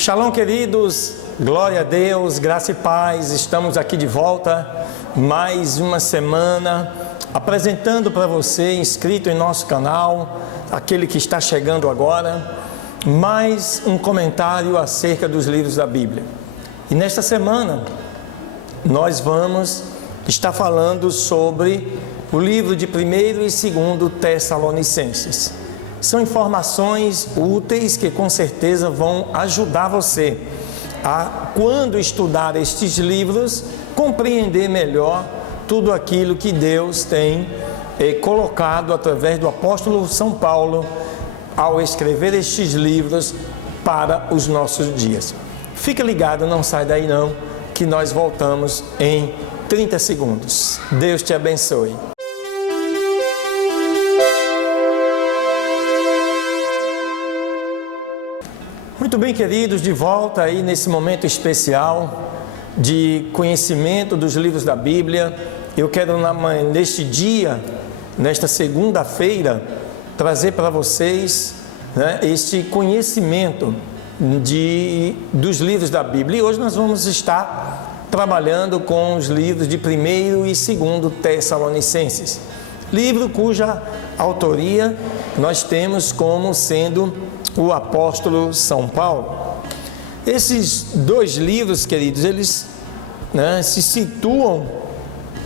Shalom, queridos, glória a Deus, graça e paz. Estamos aqui de volta, mais uma semana, apresentando para você, inscrito em nosso canal, aquele que está chegando agora, mais um comentário acerca dos livros da Bíblia. E nesta semana, nós vamos estar falando sobre o livro de 1º e 2º Tessalonicenses. São informações úteis que com certeza vão ajudar você a, quando estudar estes livros, compreender melhor tudo aquilo que Deus tem colocado através do apóstolo São Paulo ao escrever estes livros para os nossos dias. Fica ligado, não sai daí não, que nós voltamos em 30 segundos. Deus te abençoe. Muito bem, queridos, de volta aí nesse momento especial de conhecimento dos livros da Bíblia. Eu quero neste dia, nesta segunda-feira, trazer para vocês este conhecimento dos livros da Bíblia. E hoje nós vamos estar trabalhando com os livros de 1º e 2º Tessalonicenses, livro cuja autoria nós temos como sendo o apóstolo São Paulo. Esses dois livros, queridos, eles se situam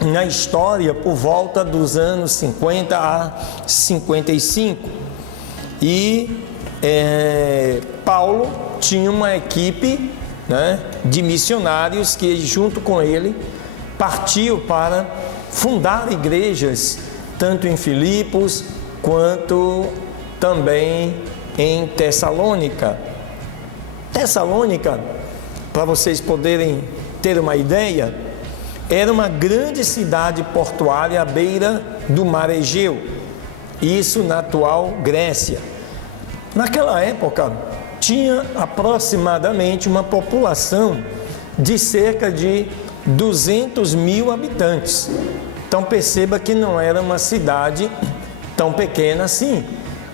na história por volta dos anos 50 a 55. E Paulo tinha uma equipe de missionários que, junto com ele, partiu para fundar igrejas, tanto em Filipos quanto também em Tessalônica. Tessalônica, para vocês poderem ter uma ideia, era uma grande cidade portuária à beira do mar Egeu, isso na atual Grécia. Naquela época, tinha aproximadamente uma população de cerca de 200 mil habitantes. Então perceba que não era uma cidade tão pequena assim.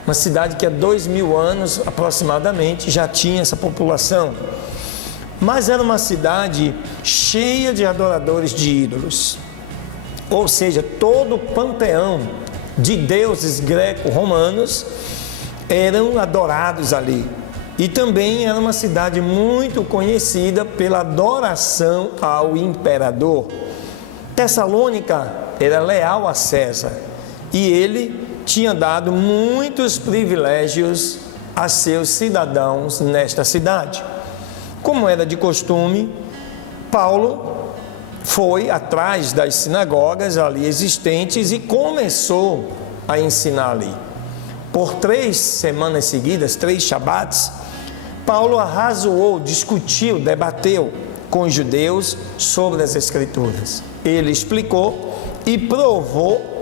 Uma cidade que há 2000 anos aproximadamente já tinha essa população. Mas era uma cidade cheia de adoradores de ídolos. Ou seja, todo o panteão de deuses greco-romanos eram adorados ali. E também era uma cidade muito conhecida pela adoração ao imperador. Tessalônica era leal a César e ele tinha dado muitos privilégios a seus cidadãos nesta cidade. Como era de costume, Paulo foi atrás das sinagogas ali existentes e começou a ensinar ali. Por 3 semanas seguidas, 3 shabates, Paulo arrazoou, discutiu, debateu com os judeus sobre as Escrituras. Ele explicou e provou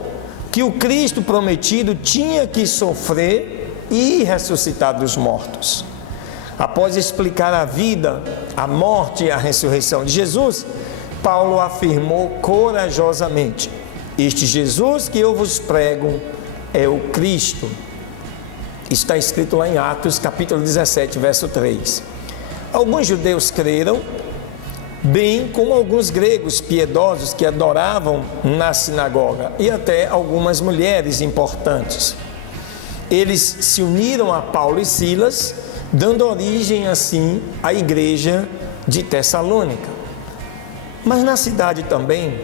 que o Cristo prometido tinha que sofrer e ressuscitar dos mortos. Após explicar a vida, a morte e a ressurreição de Jesus, Paulo afirmou corajosamente: este Jesus que eu vos prego é o Cristo. Está escrito lá em Atos, capítulo 17, verso 3. Alguns judeus creram, bem como alguns gregos piedosos que adoravam na sinagoga, e até algumas mulheres importantes. Eles se uniram a Paulo e Silas, dando origem assim à igreja de Tessalônica. Mas na cidade também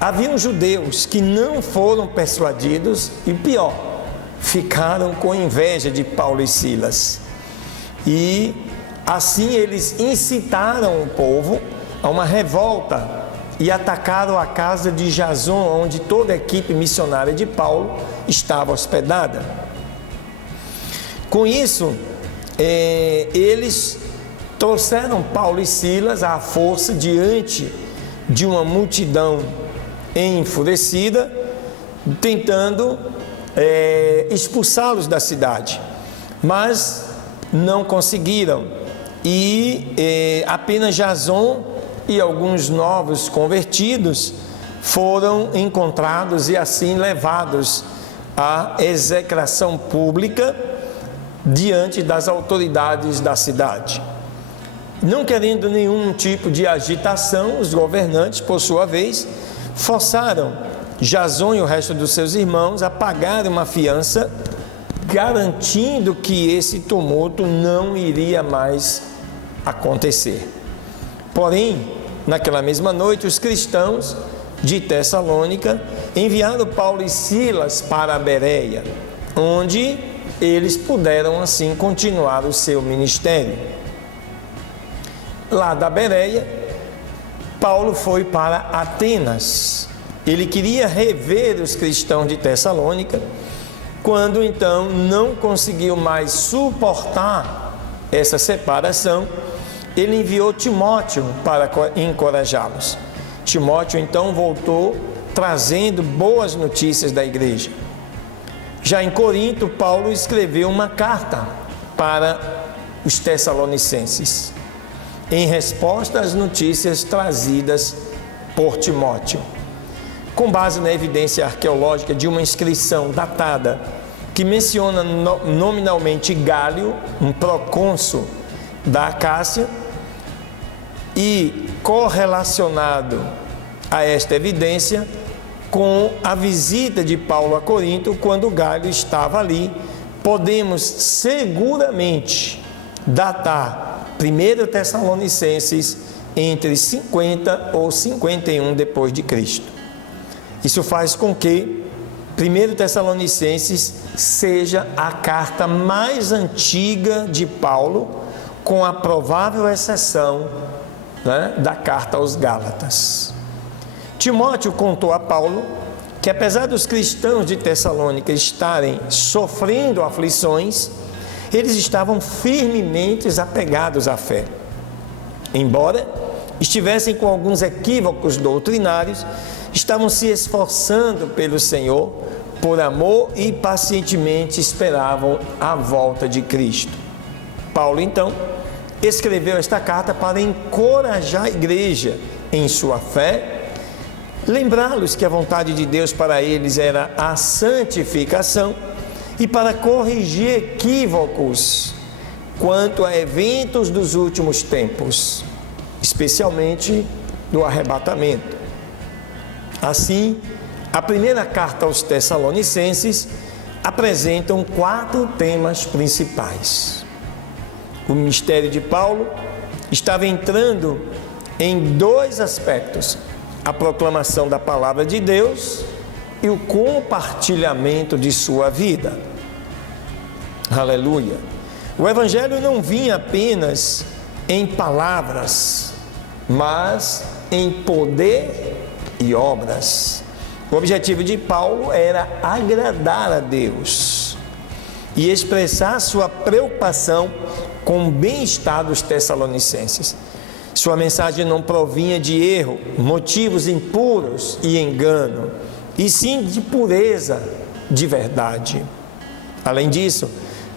haviam judeus que não foram persuadidos e, pior, ficaram com inveja de Paulo e Silas. E assim eles incitaram o povo a uma revolta e atacaram a casa de Jason, onde toda a equipe missionária de Paulo estava hospedada. Com isso, eles trouxeram Paulo e Silas à força diante de uma multidão enfurecida, tentando expulsá-los da cidade, mas não conseguiram. E apenas Jason e alguns novos convertidos foram encontrados e assim levados à execração pública diante das autoridades da cidade. Não querendo nenhum tipo de agitação, os governantes, por sua vez, forçaram Jasão e o resto dos seus irmãos a pagar uma fiança, garantindo que esse tumulto não iria mais acontecer. Porém, naquela mesma noite, os cristãos de Tessalônica enviaram Paulo e Silas para a Bereia, onde eles puderam assim continuar o seu ministério. Lá da Bereia, Paulo foi para Atenas. Ele queria rever os cristãos de Tessalônica, quando então não conseguiu mais suportar essa separação, ele enviou Timóteo para encorajá-los. Timóteo então voltou trazendo boas notícias da igreja. Já em Corinto, Paulo escreveu uma carta para os tessalonicenses, em resposta às notícias trazidas por Timóteo. Com base na evidência arqueológica de uma inscrição datada que menciona nominalmente Gálio, um procônsul da Acácia, e correlacionado a esta evidência com a visita de Paulo a Corinto, quando Gálio estava ali, podemos seguramente datar 1 Tessalonicenses entre 50 ou 51 depois de Cristo. Isso faz com que 1 Tessalonicenses seja a carta mais antiga de Paulo, com a provável exceção, da carta aos Gálatas. Timóteo contou a Paulo que, apesar dos cristãos de Tessalônica estarem sofrendo aflições, eles estavam firmemente apegados à fé. Embora estivessem com alguns equívocos doutrinários, estavam se esforçando pelo Senhor, por amor, e pacientemente esperavam a volta de Cristo. Paulo, então, escreveu esta carta para encorajar a igreja em sua fé, lembrá-los que a vontade de Deus para eles era a santificação e para corrigir equívocos quanto a eventos dos últimos tempos, especialmente do arrebatamento. Assim, a primeira carta aos Tessalonicenses apresenta 4 temas principais. O ministério de Paulo estava entrando em 2 aspectos: a proclamação da palavra de Deus e o compartilhamento de sua vida. Aleluia! O evangelho não vinha apenas em palavras, mas em poder e obras. O objetivo de Paulo era agradar a Deus e expressar sua preocupação com o bem-estar dos tessalonicenses. Sua mensagem não provinha de erro, motivos impuros e engano, e sim de pureza de verdade. Além disso,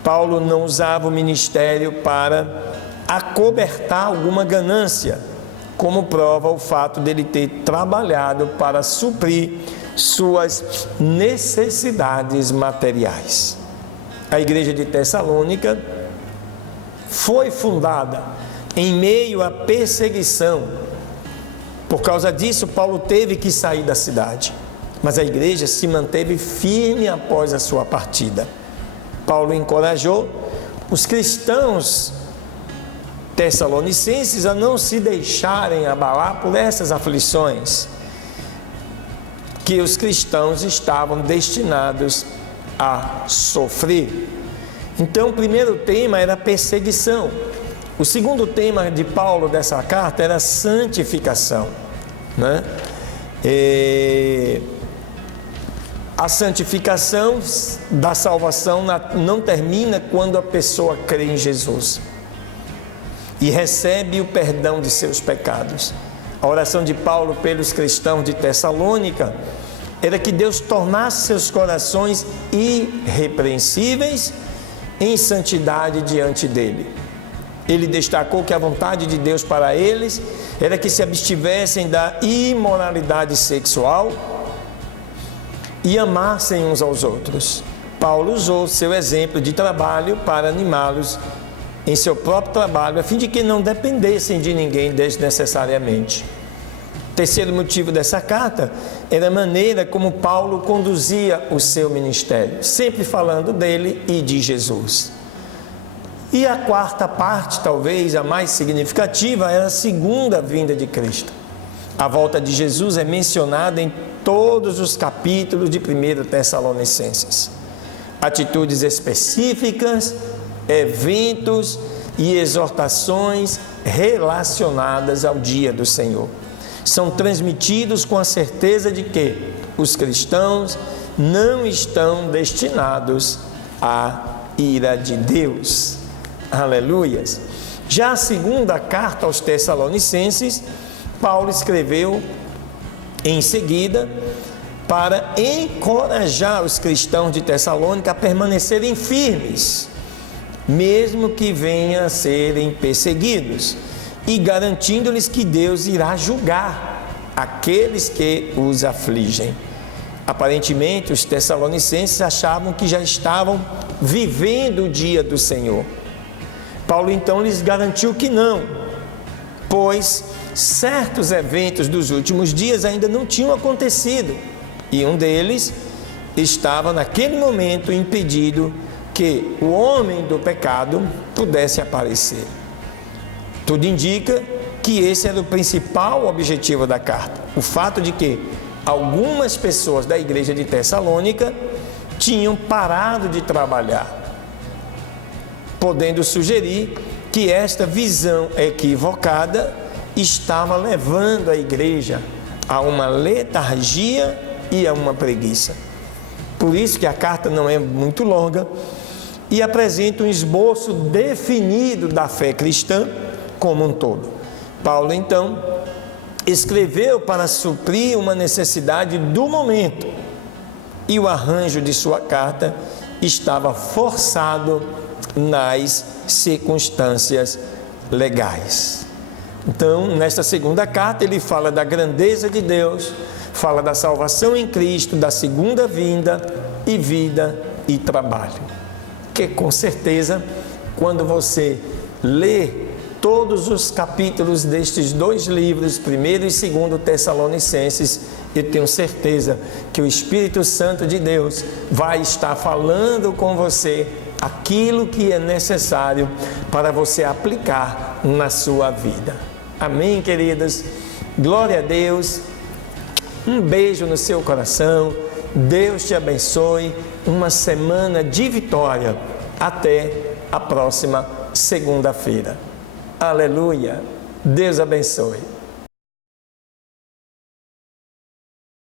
Paulo não usava o ministério para acobertar alguma ganância, como prova o fato dele ter trabalhado para suprir suas necessidades materiais. A igreja de Tessalônica foi fundada em meio à perseguição. Por causa disso, Paulo teve que sair da cidade, mas a igreja se manteve firme após a sua partida. Paulo encorajou os cristãos tessalonicenses a não se deixarem abalar por essas aflições que os cristãos estavam destinados a sofrer. Então, o primeiro tema era perseguição. O segundo tema de Paulo dessa carta era santificação, A santificação da salvação não termina quando a pessoa crê em Jesus e recebe o perdão de seus pecados. A oração de Paulo pelos cristãos de Tessalônica era que Deus tornasse seus corações irrepreensíveis em santidade diante dele. Ele destacou que a vontade de Deus para eles era que se abstivessem da imoralidade sexual e amassem uns aos outros. Paulo usou seu exemplo de trabalho para animá-los em seu próprio trabalho, a fim de que não dependessem de ninguém desnecessariamente. O terceiro motivo dessa carta era a maneira como Paulo conduzia o seu ministério, sempre falando dele e de Jesus. E a quarta parte, talvez a mais significativa, era a segunda vinda de Cristo. A volta de Jesus é mencionada em todos os capítulos de 1 Tessalonicenses. Atitudes específicas, eventos e exortações relacionadas ao dia do Senhor são transmitidos com a certeza de que os cristãos não estão destinados à ira de Deus. Aleluias! Já a segunda carta aos Tessalonicenses, Paulo escreveu em seguida para encorajar os cristãos de Tessalônica a permanecerem firmes, mesmo que venham a serem perseguidos, e garantindo-lhes que Deus irá julgar aqueles que os afligem. Aparentemente, os tessalonicenses achavam que já estavam vivendo o dia do Senhor. Paulo então lhes garantiu que não, pois certos eventos dos últimos dias ainda não tinham acontecido, e um deles estava naquele momento impedido que o homem do pecado pudesse aparecer. Tudo indica que esse era o principal objetivo da carta, o fato de que algumas pessoas da igreja de Tessalônica tinham parado de trabalhar, podendo sugerir que esta visão equivocada estava levando a igreja a uma letargia e a uma preguiça. Por isso que a carta não é muito longa e apresenta um esboço definido da fé cristã como um todo. Paulo, então, escreveu para suprir uma necessidade do momento, e o arranjo de sua carta estava forçado nas circunstâncias legais. Então, nesta segunda carta, ele fala da grandeza de Deus, fala da salvação em Cristo, da segunda vinda e vida e trabalho. Que com certeza, quando você lê todos os capítulos destes dois livros, 1º e 2º Tessalonicenses, eu tenho certeza que o Espírito Santo de Deus vai estar falando com você aquilo que é necessário para você aplicar na sua vida. Amém, queridas? Glória a Deus. Um beijo no seu coração. Deus te abençoe. Uma semana de vitória. Até a próxima segunda-feira. Aleluia. Deus abençoe.